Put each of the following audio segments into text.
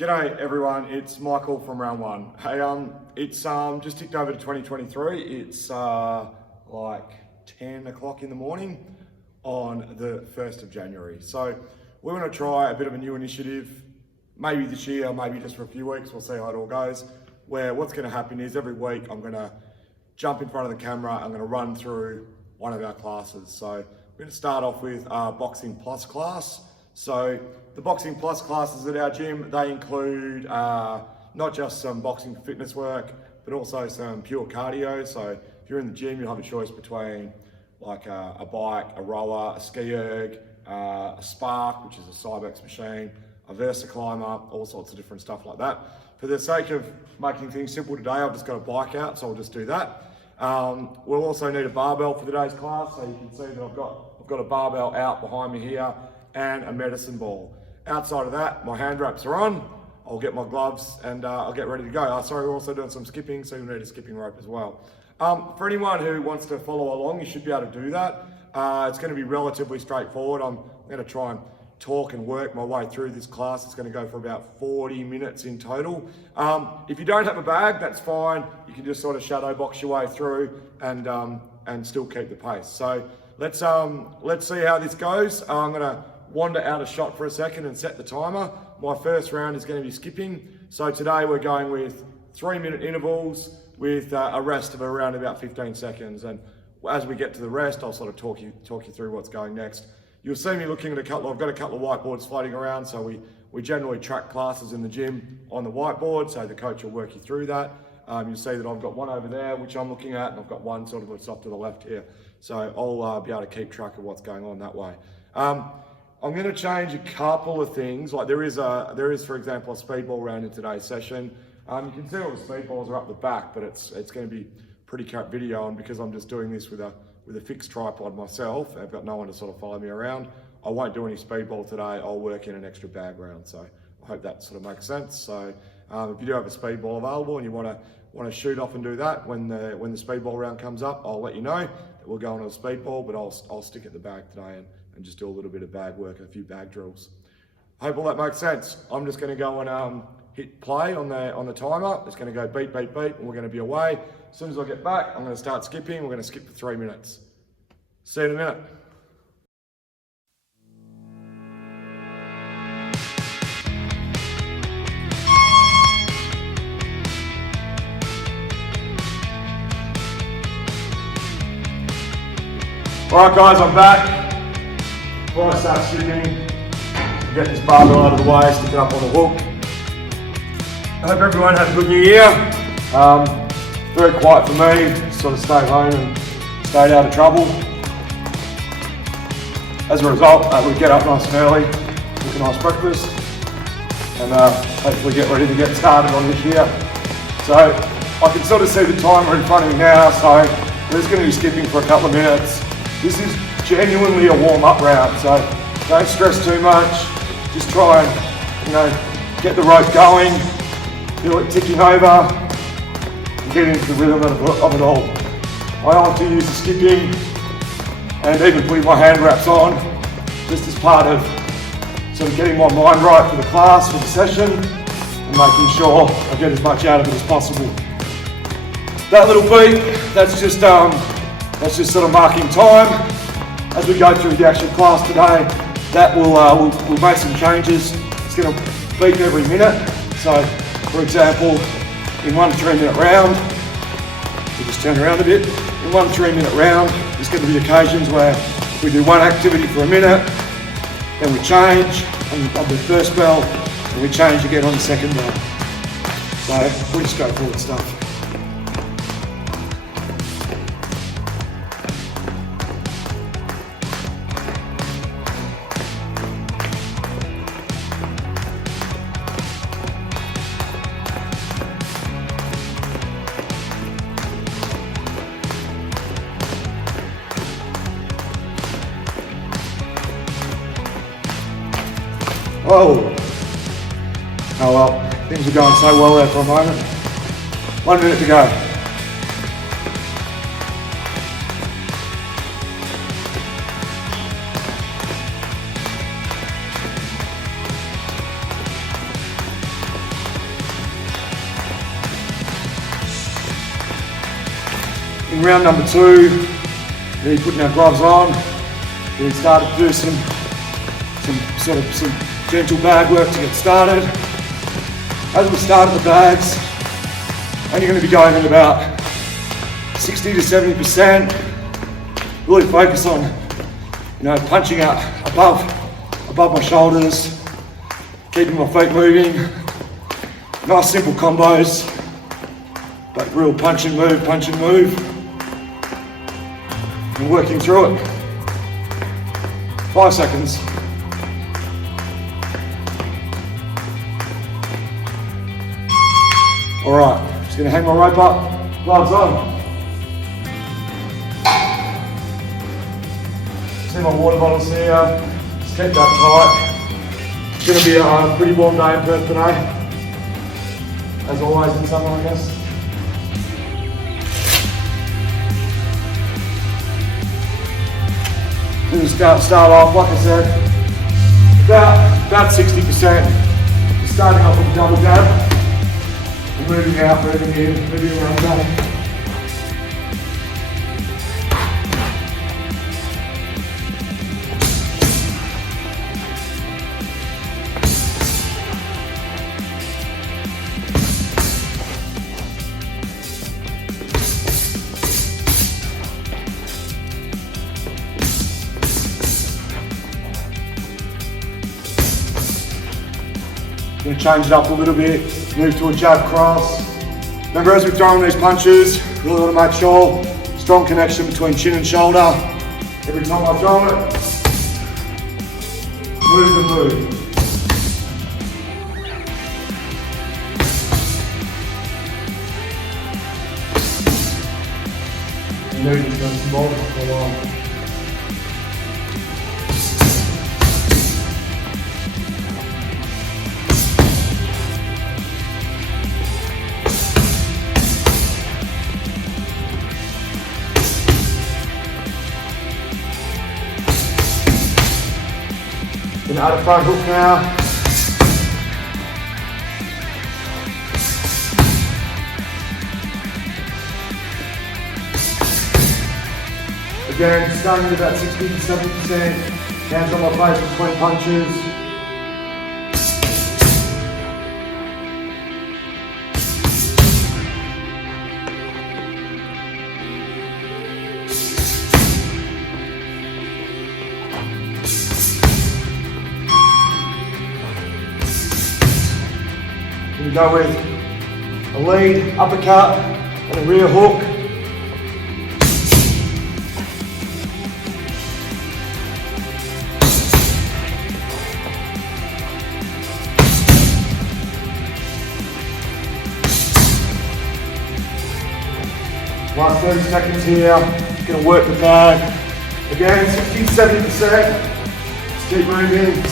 G'day everyone, it's Michael from round one. Hey, it's just ticked over to 2023. It's like 10 o'clock in the morning on the 1st of January. So we're gonna try a bit of a new initiative, maybe this year, maybe just for a few weeks, we'll see how it all goes, where what's gonna happen is every week I'm gonna jump in front of the camera, I'm gonna run through one of our classes. So we're gonna start off with our Boxing Plus class. So the Boxing Plus classes at our gym, they include not just some boxing fitness work, but also some pure cardio. So if you're in the gym, you'll have a choice between like a bike, a rower, a ski erg, a Spark, which is a Cybex machine, a Versa climber, all sorts of different stuff like that. For the sake of making things simple today, I've just got a bike out, so I'll just do that. We'll also need a barbell for today's class, so you can see that I've got a barbell out behind me here and a medicine ball. Outside of that, my hand wraps are on. I'll get my gloves and I'll get ready to go. Sorry, we're also doing some skipping, so you'll need a skipping rope as well. For anyone who wants to follow along, you should be able to do that. It's going to be relatively straightforward. I'm going to try and talk and work my way through this class. It's going to go for about 40 minutes in total. If you don't have a bag, that's fine. You can just sort of shadow box your way through and still keep the pace. So let's see how this goes. I'm going to wander out of shot for a second and set the timer. My first round is going to be skipping. So today we're going with 3-minute intervals with a rest of around about 15 seconds. And as we get to the rest, I'll sort of talk you through what's going next. You'll see me looking at I've got a couple of whiteboards floating around. So we generally track classes in the gym on the whiteboard. So the coach will work you through that. You'll see that I've got one over there, which I'm looking at, and I've got one sort of that's off to the left here. So I'll be able to keep track of what's going on that way. I'm going to change a couple of things. Like there is, for example, a speedball round in today's session. You can see all the speedballs are up the back, but it's going to be pretty cut video, and because I'm just doing this with a fixed tripod myself, I've got no one to sort of follow me around. I won't do any speedball today. I'll work in an extra bag round. So I hope that sort of makes sense. So if you do have a speedball available and you want to shoot off and do that when the speedball round comes up, I'll let you know. We'll go on to a speedball, but I'll stick at the bag today and just do a little bit of bag work and a few bag drills. Hope all that makes sense. I'm just going to go and hit play on the timer. It's going to go beep, beep, beep, and we're going to be away. As soon as I get back, I'm going to start skipping. We're going to skip for 3 minutes. See you in a minute. All right, guys, I'm back. Before I start skipping, get this barbell out of the way, stick it up on the hook. I hope everyone had a good new year. Very quiet for me, just sort of stayed home and stayed out of trouble. As a result, we get up nice and early, cook a nice breakfast, and hopefully get ready to get started on this year. So I can sort of see the timer in front of me now, so we're just going to be skipping for a couple of minutes. This is genuinely a warm-up round, so don't stress too much. Just try and, get the rope going, feel it ticking over, and get into the rhythm of it all. I like to use the skipping and even putting my hand wraps on, just as part of sort of getting my mind right for the class, for the session, and making sure I get as much out of it as possible. That little beat, that's just sort of marking time. As we go through the actual class today, that we'll make some changes. It's going to beep every minute. So, for example, in 1 3-minute round, we'll just turn around a bit. In 1 3-minute round, there's going to be occasions where we do one activity for a minute, then we change on the first bell, and we change again on the second bell. So, pretty straightforward stuff. Oh well, things are going so well there for a moment. 1 minute to go. In round number 2, really putting our gloves on, then started to do some gentle bag work to get started. As we started the bags, only going to be going at about 60 to 70%. Really focus on, punching out above my shoulders, keeping my feet moving. Nice simple combos, but real punch and move, and working through it. 5 seconds. All right, just gonna hang my rope up, gloves on. See my water bottles here, just keep that tight. It's gonna be a pretty warm day in Perth today. As always in summer, I guess. We'll start off, like I said, about 60%. Starting off with a double jab. Moving out, moving in, moving around back. Going to change it up a little bit, move to a jab cross. Remember, as we're throwing these punches, really want to make sure strong connection between chin and shoulder. Every time I throw it, move and move. And moving to some more for a while. Gonna add a front hook now. Again, starting at about 60 to 70%. Hands on my face between punches. We go with a lead uppercut and a rear hook. Last 30 seconds here, just going to work the bag. Again, 60 to 70%. Just keep moving.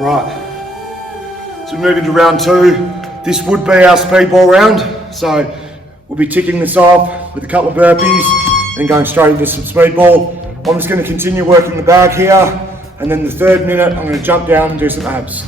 Right, so we're moving to round 2. This would be our speedball round. So we'll be ticking this off with a couple of burpees and going straight into some speedball. I'm just going to continue working the bag here, and then the 3rd minute I'm going to jump down and do some abs.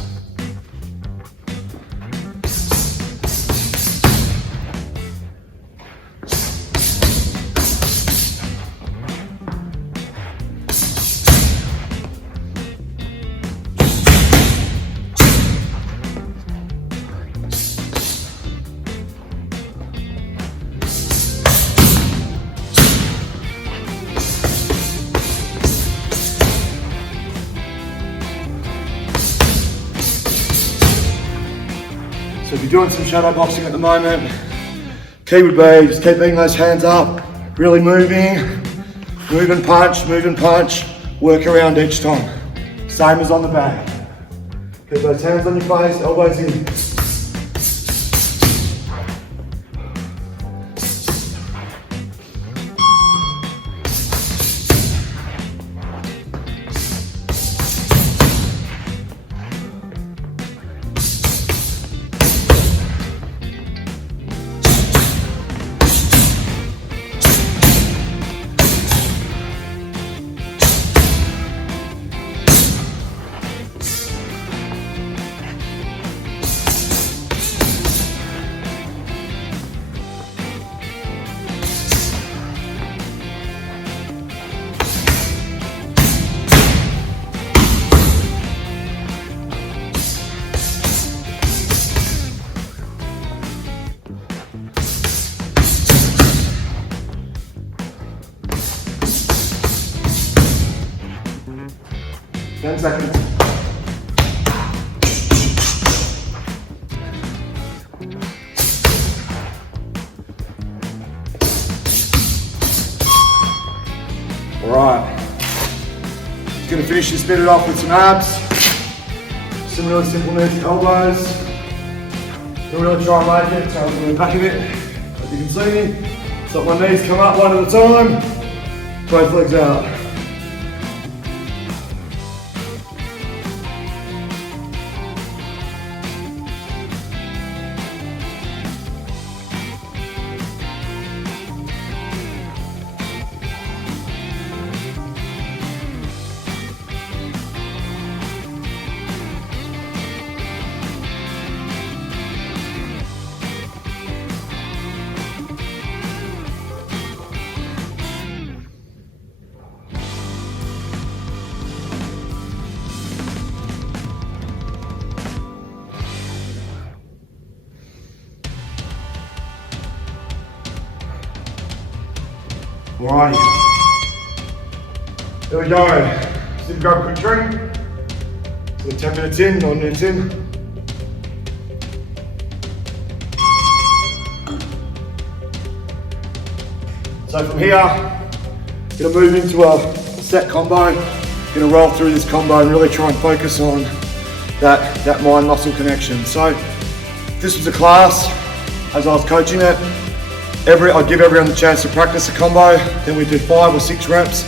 So if you're doing some shadow boxing at the moment, key would be just keep leaving those hands up, really moving, move and punch, work around each time. Same as on the back. Keep those hands on your face, elbows in. Alright, just going to finish this bit off with some abs, some really simple knees and elbows. Don't really try and make it, so I'm going to back of it. As you can see, so my knees come up one at a time, both legs out. Alrighty, there we go. Just need to grab a quick drink. So 10 minutes in, 9 minutes in. So from here, gonna move into a set combo. Gonna roll through this combo and really try and focus on that mind-muscle connection. So this was a class, as I was coaching it, I'd give everyone the chance to practice a combo, then we do 5 or 6 reps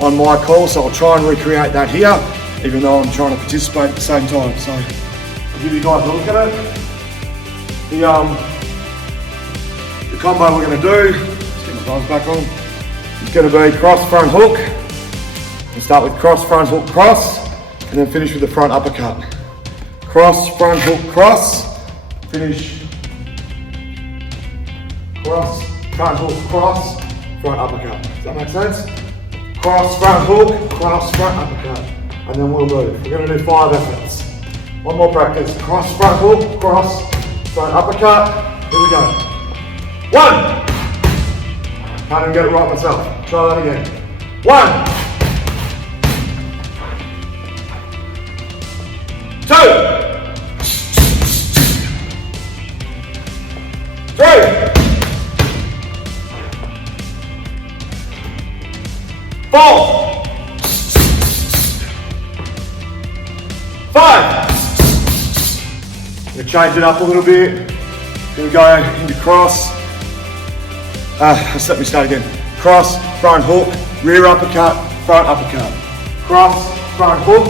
on my call, so I'll try and recreate that here, even though I'm trying to participate at the same time. So I'll give you guys a look at it. The combo we're going to do, let's get my gloves back on, it's going to be cross front hook. We'll start with cross front hook cross, and then finish with the front uppercut. Cross front hook cross, finish cross, front hook, cross, front uppercut. Does that make sense? Cross, front hook, cross, front uppercut. And then we'll move. We're going to do 5 efforts. One more practice. Cross, front hook, cross, front uppercut. Here we go. 1. Can't even get it right myself. Try that again. 1. 2. 3. 4. 5. I'm going to change it up a little bit. Here we go into cross. Let me start again. Cross, front hook, rear uppercut, front uppercut. Cross, front hook.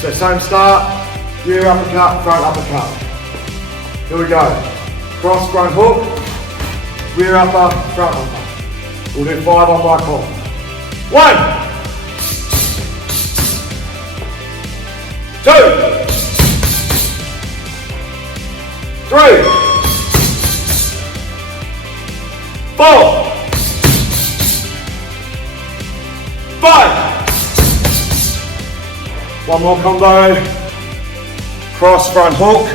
So same start, rear uppercut, front uppercut. Here we go. Cross, front hook, rear upper, front upper. We'll do 5 on my call. 1. 2. 3. 4. 5. One more combo. Cross, front hook,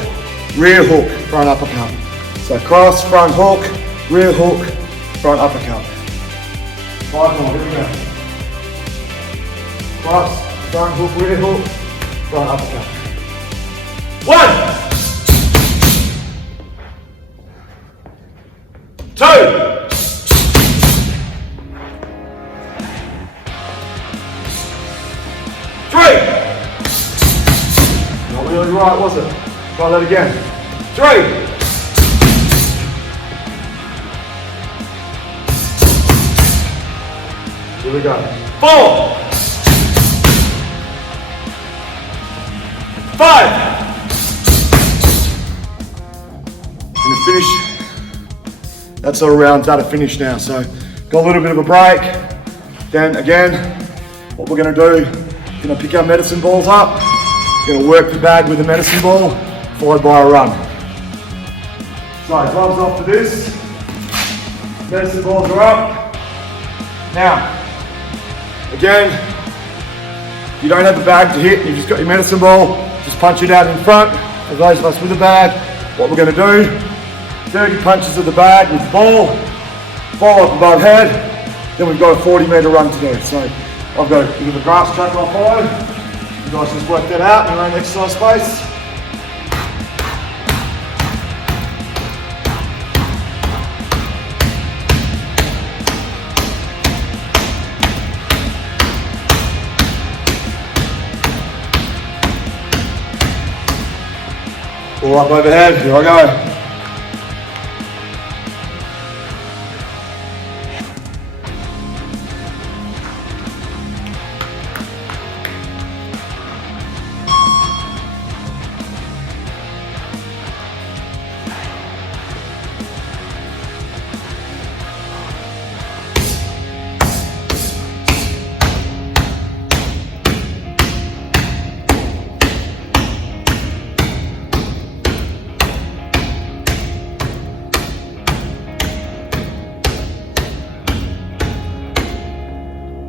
rear hook, front uppercut. So cross, front hook, rear hook, front uppercut. 5 more, here we go. Cross, front hook, rear hook, front uppercut. 1. 2. 3. Not really right, was it? Try that again. 3. 4. Here we go. 4. 5. Gonna finish. That's all rounds out of finish now. So got a little bit of a break. Then again, what we're gonna do, gonna pick our medicine balls up. Gonna work the bag with the medicine ball, followed by a run. So gloves off to this. Medicine balls are up. Now, again, if you don't have the bag to hit, you've just got your medicine ball, just punch it out in front. For those of us with a bag, what we're going to do, 30 punches of the bag with the ball, ball up above head, then we've got a 40-metre run to do. So I've got a bit of a grass track I follow. You guys just work that out in your own exercise space. Pull up overhead, here I go.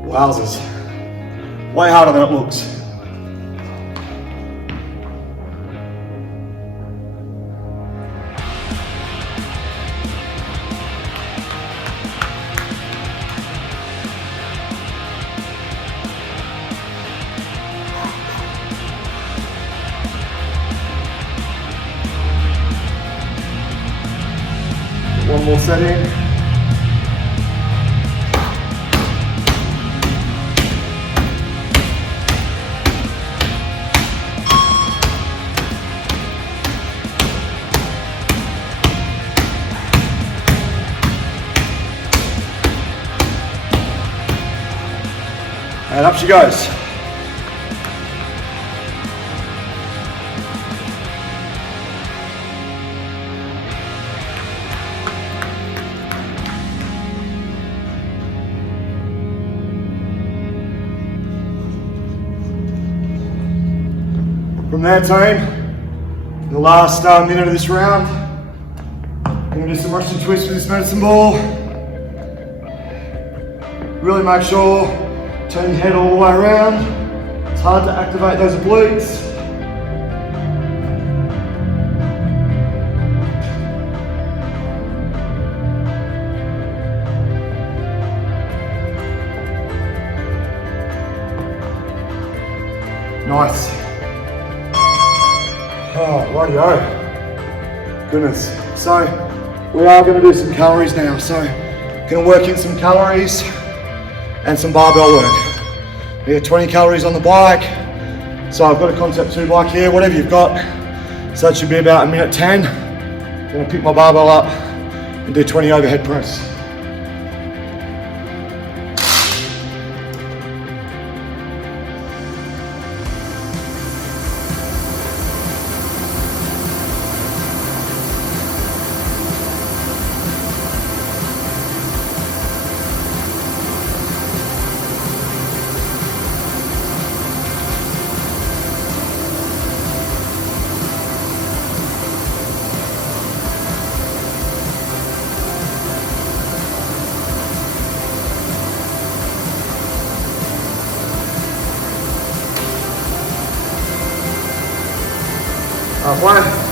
Wowzers, way harder than it looks. One more set in. And up she goes. From there, team, the last minute of this round, I'm going to do some Russian twists with this medicine ball. Really make sure, turn your head all the way around. It's hard to activate those obliques. Nice. Oh, rightio. Goodness. So, we are going to do some calories now. So, going to work in some calories and some barbell work. We got 20 calories on the bike. So I've got a Concept 2 bike here, whatever you've got. So that should be about 1:10. I'm going to pick my barbell up and do 20 overhead press. Halfway.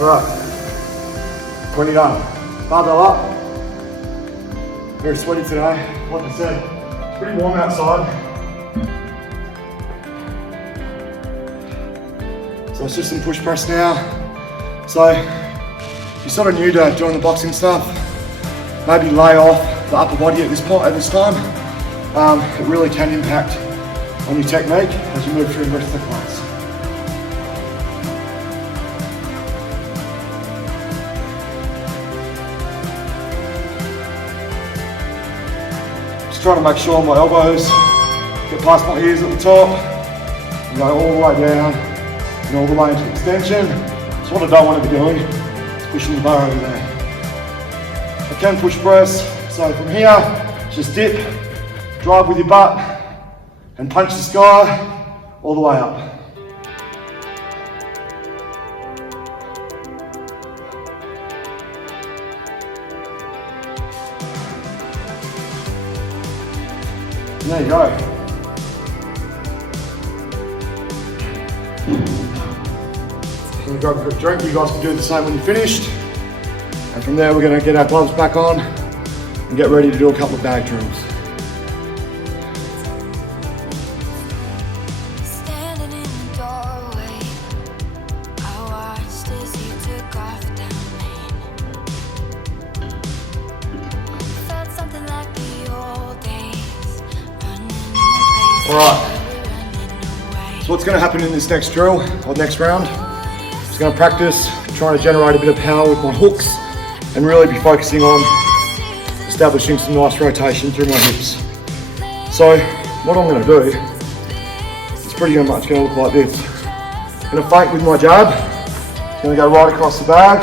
Alright, 20 done. Barbell up. Very sweaty today. Like I said, it's pretty warm outside. So it's just some push press now. So if you're sort of new to doing the boxing stuff, maybe lay off the upper body at this time. It really can impact on your technique as you move through the rest of the class. Trying to make sure my elbows get past my ears at the top and go all the way down and all the way into extension. That's what I don't want to be doing, is pushing the bar over there. I can push press, so from here, just dip, drive with your butt, and punch the sky all the way up. And there you go. I'm gonna grab a quick drink. You guys can do the same when you're finished. And from there, we're gonna get our gloves back on and get ready to do a couple of bag drills. Alright, so what's going to happen in this next drill, or next round, is going to practice trying to generate a bit of power with my hooks and really be focusing on establishing some nice rotation through my hips. So what I'm going to do, it's pretty much going to look like this. I'm going to feint with my jab, it's going to go right across the bag,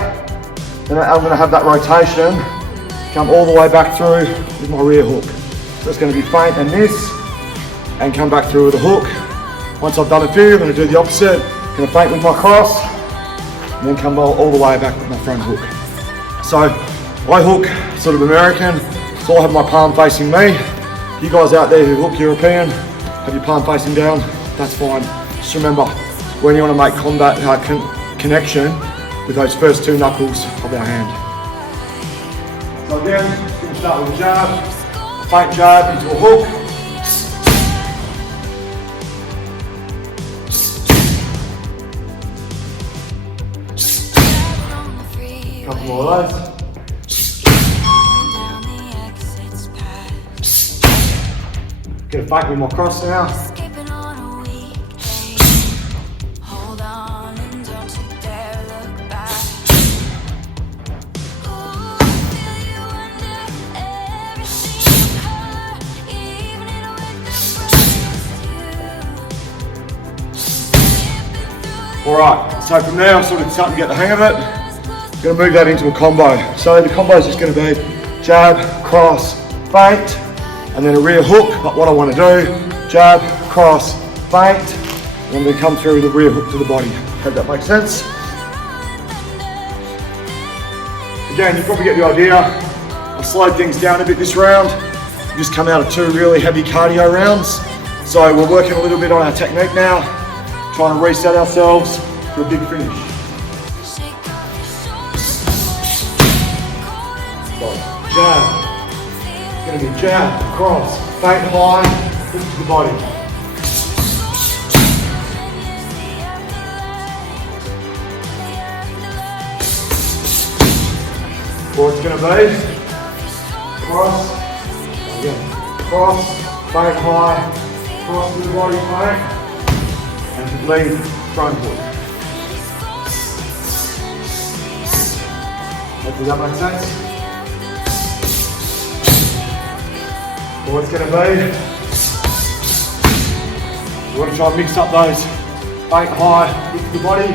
then I'm going to have that rotation come all the way back through with my rear hook. So it's going to be feint and this, and come back through with a hook. Once I've done a few, I'm going to do the opposite. I'm going to feint with my cross, and then come all the way back with my front hook. So I hook sort of American, so I'll have my palm facing me. You guys out there who hook European, have your palm facing down, that's fine. Just remember, when you want to make combat connection with those first two knuckles of our hand. So again, just going to start with a jab, feint jab into a hook. Couple more of those. Get a feint with my cross now. Alright, so from there I'm sort of starting to get the hang of it. I'm going to move that into a combo. So the combo is just going to be jab, cross, feint, and then a rear hook. But what I want to do, jab, cross, feint, and then come through the rear hook to the body. Hope that makes sense. Again, you probably get the idea. I've slowed things down a bit this round. We've just come out of two really heavy cardio rounds. So we're working a little bit on our technique now, trying to reset ourselves for a big finish. Jab, it's going to be jab, cross, feint high, hook to the body. Or it's going to be cross, again, cross, feint high, cross to the body, feint, and lead front hook. Hopefully that makes sense. Or it's going to be, you want to try and mix up those feint high, hook to the body.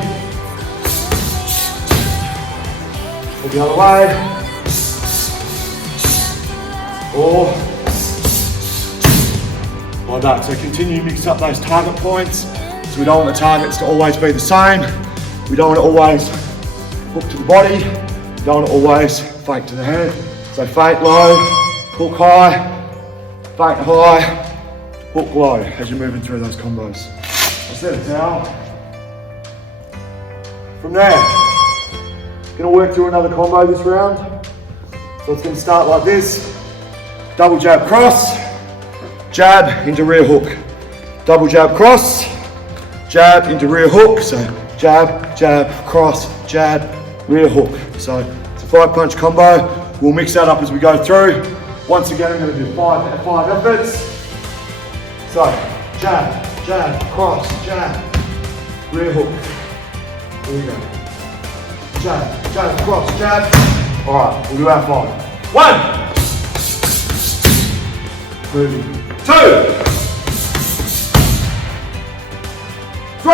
Or the other way. Or like that. So continue to mix up those target points. So we don't want the targets to always be the same. We don't want to always hook to the body. We don't want to always feint to the head. So feint low, hook high, feint high, hook low as you're moving through those combos. I'll set a towel. From there, going to work through another combo this round. So it's going to start like this. Double jab cross, jab into rear hook. Double jab cross, jab into rear hook. So jab, jab, cross, jab, rear hook. So it's a 5-punch combo. We'll mix that up as we go through. Once again, I'm going to do five efforts. So jab, jab, cross, jab, rear hook. Here we go. Jab, jab, cross, jab. All right, we'll do our 5. 1. Moving. 2. 3.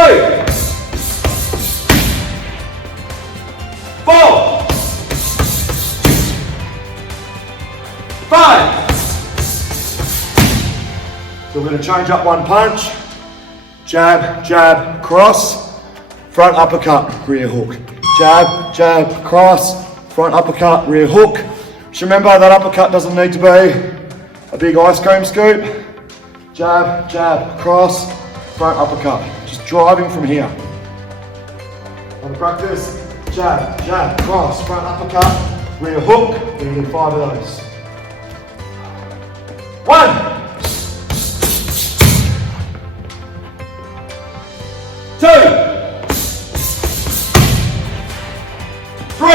4. 5. So we we're going to change up one punch. Jab, jab, cross, front uppercut, rear hook. Jab, jab, cross, front uppercut, rear hook. Just remember that uppercut doesn't need to be a big ice cream scoop. Jab, jab, cross, front uppercut. Just driving from here. On the practice, jab, jab, cross, front uppercut, rear hook. We're going to do 5 of those. 1, 2, 3,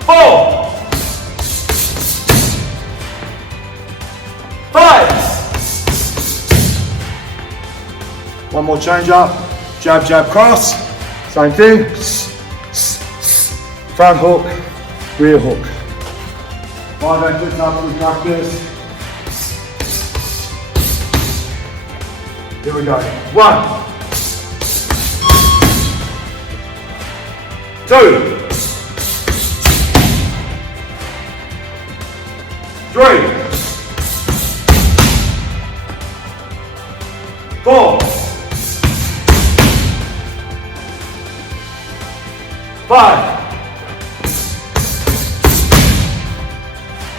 4, 5. One more change up. Jab, jab, cross. Same thing. Front hook, rear hook. 5 exits after we practice. Here we go. 1, 2, 3, 4, 5.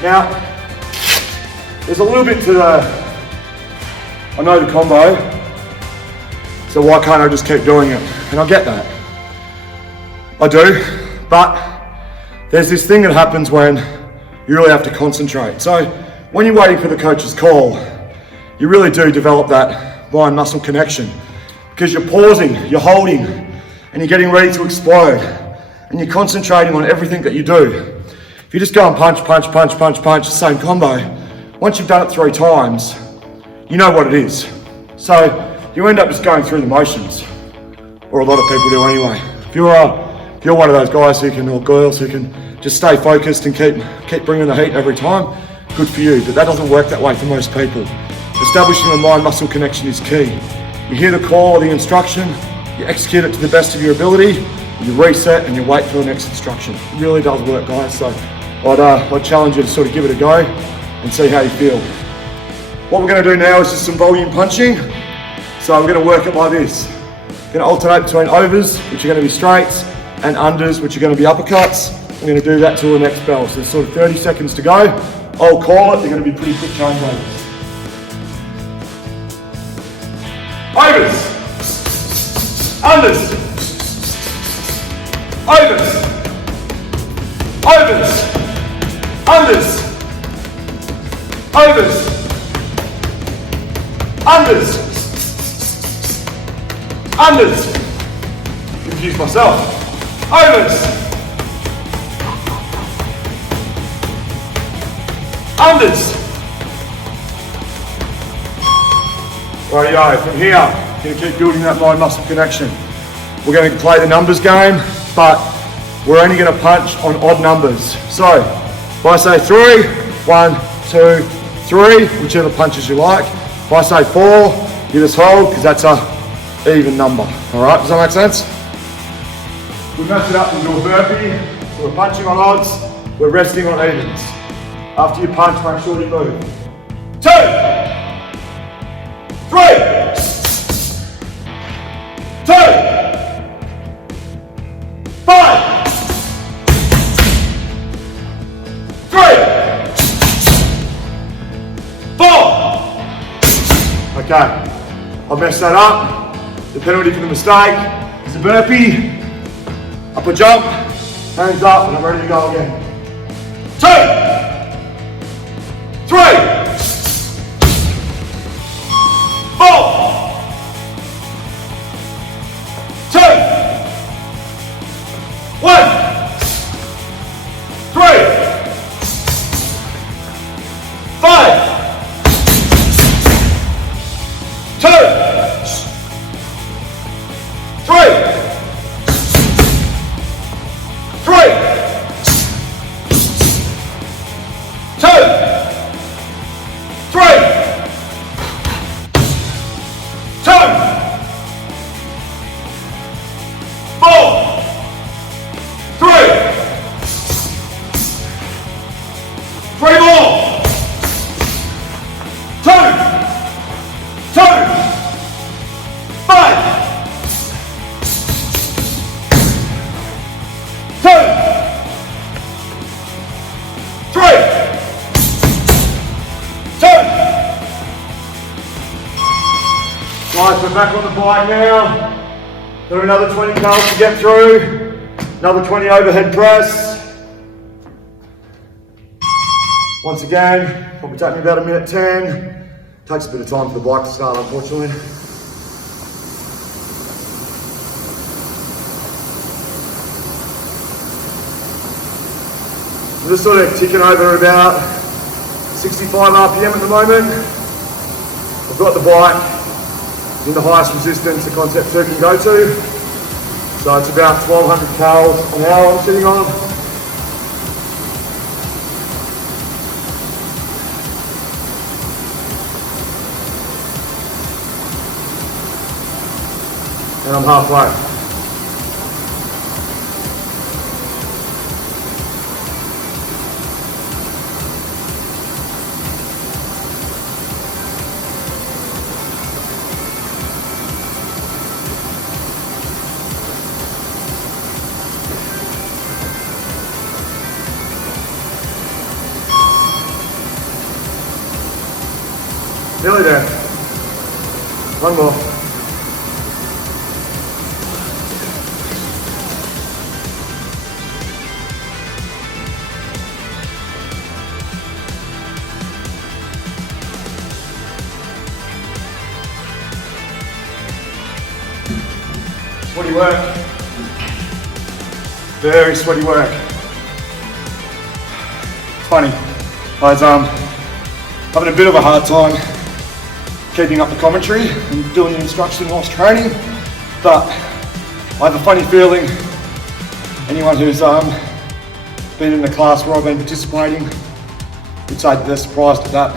Now, there's a little bit to I know the combo, so why can't I just keep doing it? And I get that. I do, but there's this thing that happens when you really have to concentrate. So when you're waiting for the coach's call, you really do develop that mind-muscle connection because you're pausing, you're holding, and you're getting ready to explode, and you're concentrating on everything that you do. If you just go and punch, punch, punch, punch, punch, the same combo, once you've done it 3 times, you know what it is. So you end up just going through the motions, or a lot of people do anyway. If you're one of those guys who can, or girls who can just stay focused and keep bringing the heat every time, good for you, but that doesn't work that way for most people. Establishing a mind-muscle connection is key. You hear the call or the instruction, you execute it to the best of your ability, you reset and you wait for the next instruction. It really does work, guys, so I'd challenge you to sort of give it a go and see how you feel. What we're going to do now is just some volume punching. So we're going to work it like this. We're going to alternate between overs, which are going to be straights, and unders, which are going to be uppercuts. We're going to do that till the next bell. So there's sort of 30 seconds to go. I'll call it. They're going to be pretty quick changeovers. Overs. Unders. Overs. Overs. Unders. Overs. Unders. Unders. Confused myself. Overs. Unders. Rightio, from here, you're going to keep building that mind-muscle connection. We're going to play the numbers game, but we're only going to punch on odd numbers. So, if I say 3, 1, 2, 3, whichever punches you like. If I say 4, you just hold, because that's a even number. All right, does that make sense? We mess it up and do a burpee. So we're punching on odds, we're resting on evens. After you punch, make sure you move. 2, 3, 2, 5, 3, 4. Okay, I'll mess that up. The penalty for the mistake is a burpee, upper jump, hands up, and I'm ready to go again. 2, 3, 4, 2, 1, 3, 5, 2, 3 more. Guys, we're back on the bike now. Got another 20 curls to get through. Another 20 overhead press. Once again, probably take me about a minute 10. Takes a bit of time for the bike to start, unfortunately. I'm just sort of ticking over about 65 RPM at the moment. I've got the bike in the highest resistance the Concept 2 can go to. So it's about 1200 cals an hour I'm sitting on. And I'm halfway. Nearly there. One more. Sweaty work. Very sweaty work. It's funny. I was having a bit of a hard time keeping up the commentary and doing the instruction whilst training, but I have a funny feeling anyone who's been in the class where I've been participating would say that they're surprised at that,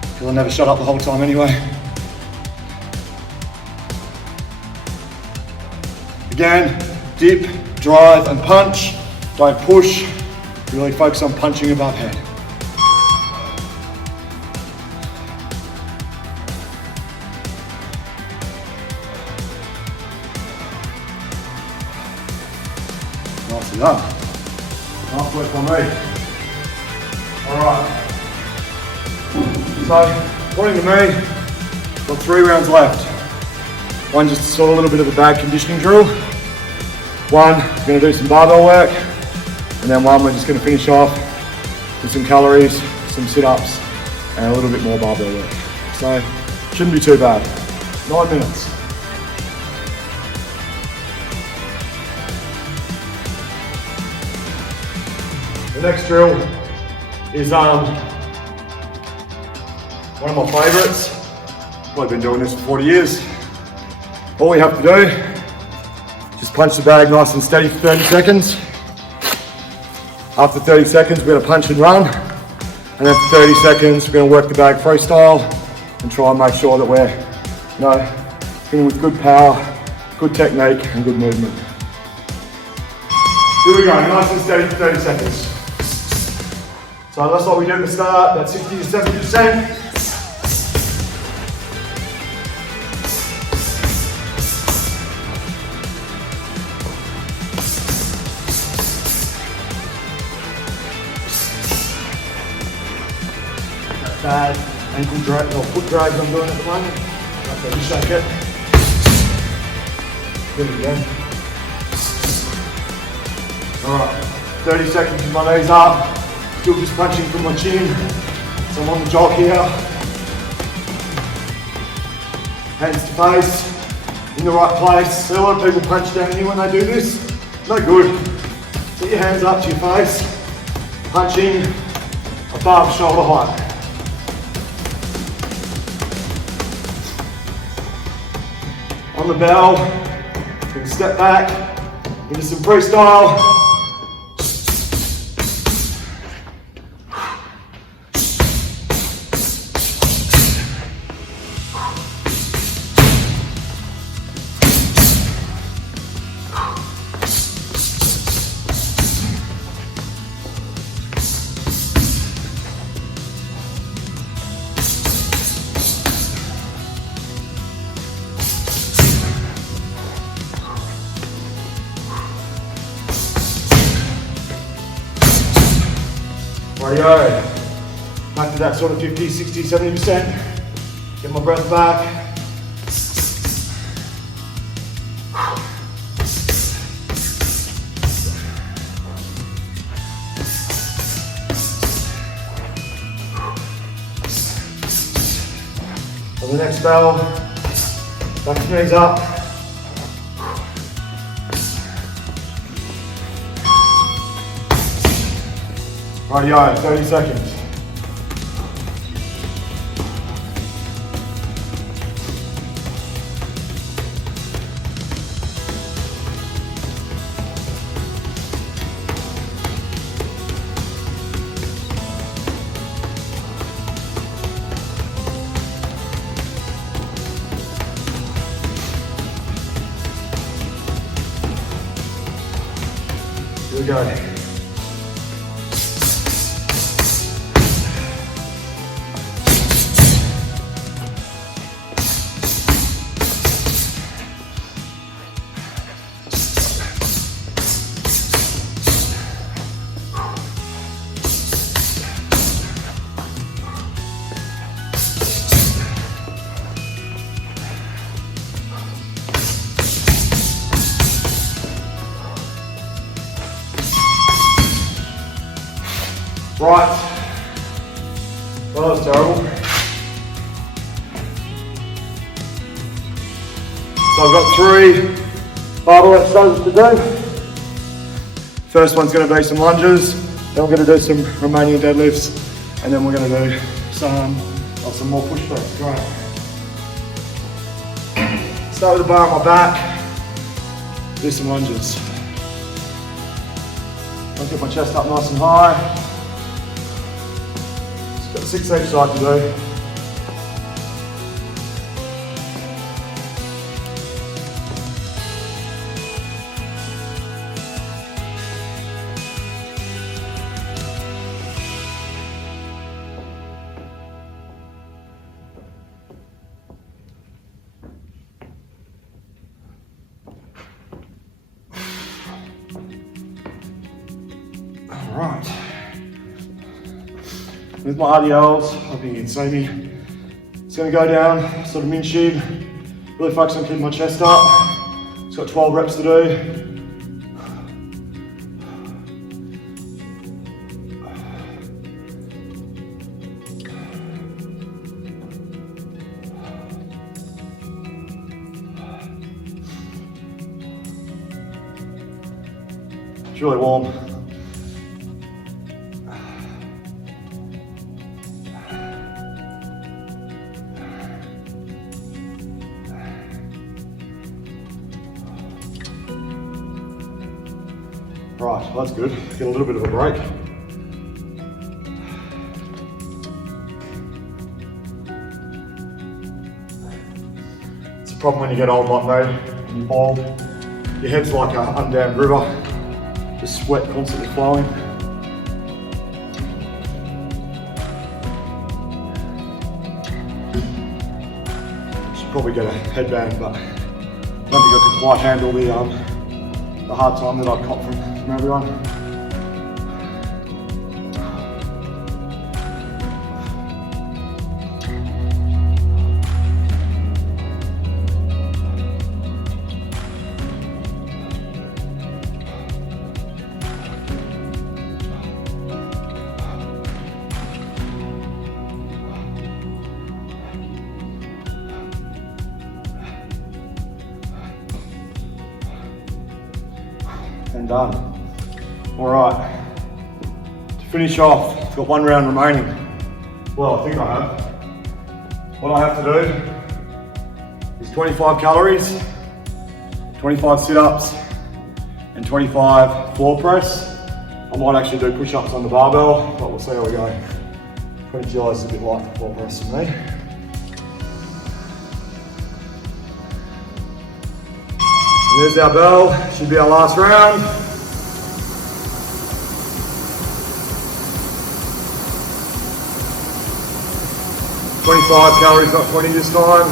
because I never shut up the whole time anyway. Again, dip, drive and punch. Don't push, really focus on punching above head. Nicely done. Nice work on me. Alright. So, according to me, got 3 rounds left. One just sort of a little bit of a bag conditioning drill. One, we're going to do some barbell work. And then one, we're just going to finish off with some calories, some sit-ups, and a little bit more barbell work. So, shouldn't be too bad. 9 minutes. The next drill is one of my favourites. I've been doing this for 40 years. All we have to do, just punch the bag nice and steady for 30 seconds. After 30 seconds, we're going to punch and run. And then for 30 seconds, we're going to work the bag freestyle and try and make sure that we're, hitting with good power, good technique, and good movement. Here we go, nice and steady for 30 seconds. So that's what we do at the start, that's 60 to 70%. Bad ankle drag or foot drags I'm doing at the moment. Okay, just shake it. There we go. Alright, 30 seconds with my knees up. Still just punching from my chin. So I'm on the jog here. Hands to face, in the right place. See, a lot of people punch down here when they do this. No good. Set your hands up to your face, punching above shoulder height. On the bell, we're going to step back into some freestyle. Rightio. Back to that sort of 50, 60, 70%. Get my breath back. On the next bell, back knees up. Rightio, 30 seconds. Here we go. Right. Well, that was terrible. So I've got 3 barbell exercises to do. First one's going to be some lunges, then we're going to do some Romanian deadlifts, and then we're going to do some more push presses. Right. Start with the bar on my back, do some lunges. I'll get my chest up nice and high. Got 6 exercises to do. All right. With my RDLs, I think you can see me. It's going to go down, sort of min shib. Really focus on keeping my chest up. It's got 12 reps to do. It's really warm. Right, well that's good. Get a little bit of a break. It's a problem when you get old like me and you're bald. Your head's like an undammed river, just sweat constantly flowing. Should probably get a headband, but I don't think I could quite handle the hard time that I've caught from everyone. And done. All right, to finish off, I've got 1 round remaining. Well, I think I have. What I have to do is 25 calories, 25 sit-ups, and 25 floor press. I might actually do push-ups on the barbell, but we'll see how we go. 20 kilos is a bit light for floor press for me. And there's our bell, should be our last round. $25 calories, not 20 this time.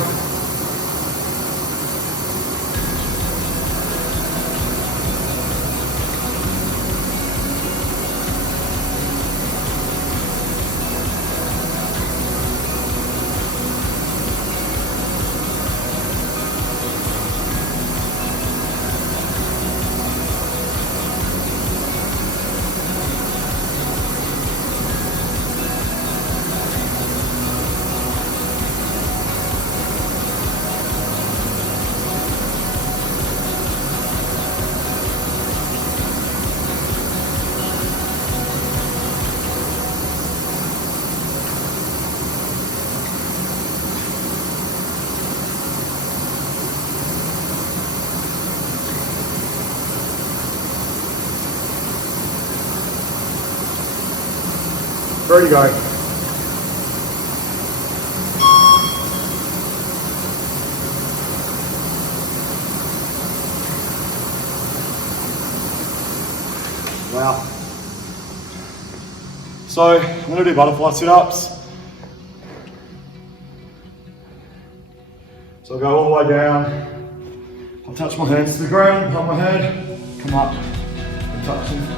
Ready to go. Wow. So I'm going to do butterfly sit-ups. So I'll go all the way down. I'll touch my hands to the ground, put my head, come up and touch them.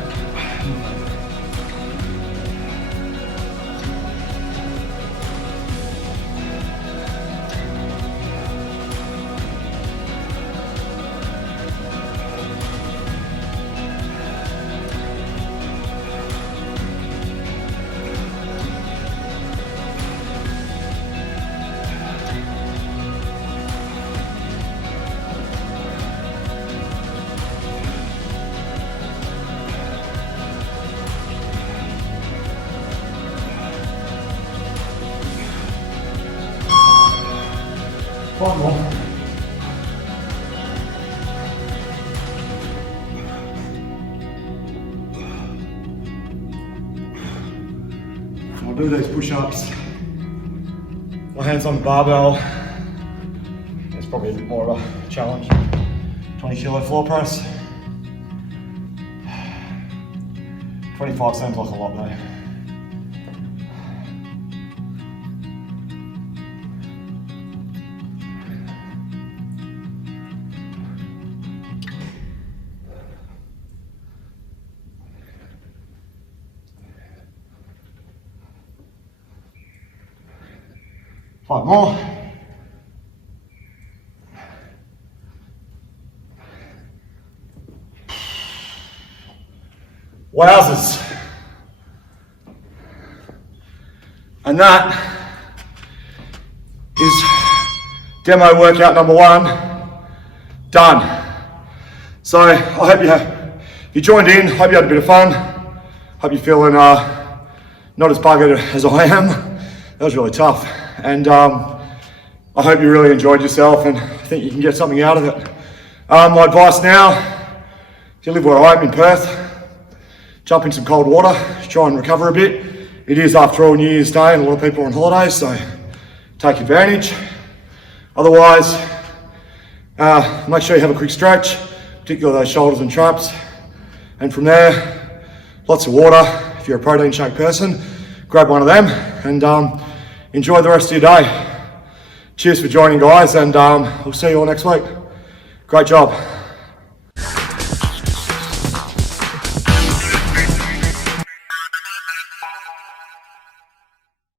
5 more. I'll do these push-ups. My hands on the barbell. It's probably a bit more of a challenge. 20 kilo floor press. 25 sounds like a lot though. Five more. Wowzers. And that is demo workout number 1 done. So I hope you joined in, hope you had a bit of fun, hope you're feeling not as buggered as I am. That was really tough. And I hope you really enjoyed yourself and I think you can get something out of it. My advice now, if you live where I am in Perth, jump in some cold water, try and recover a bit. It is, after all, New Year's Day and a lot of people are on holidays, so take advantage. Otherwise, make sure you have a quick stretch, particularly those shoulders and traps. And from there, lots of water. If you're a protein shake person, grab one of them and enjoy the rest of your day. Cheers for joining, guys, and we'll see you all next week. Great job.